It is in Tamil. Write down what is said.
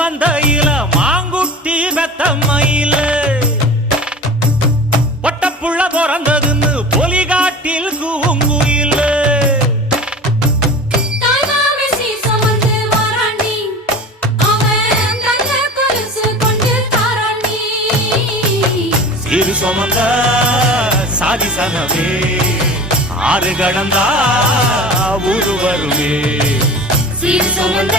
மந்தையில மாங்குட்டி மெத்தம்மையில பட்டப்புள்ள பிறந்ததுன்னு பொலிகாட்டில் கூங்குயில சீரு சுமந்த சாதிசனவே ஆறு கடந்தா ஊரு வருவே சீர் சுமந்த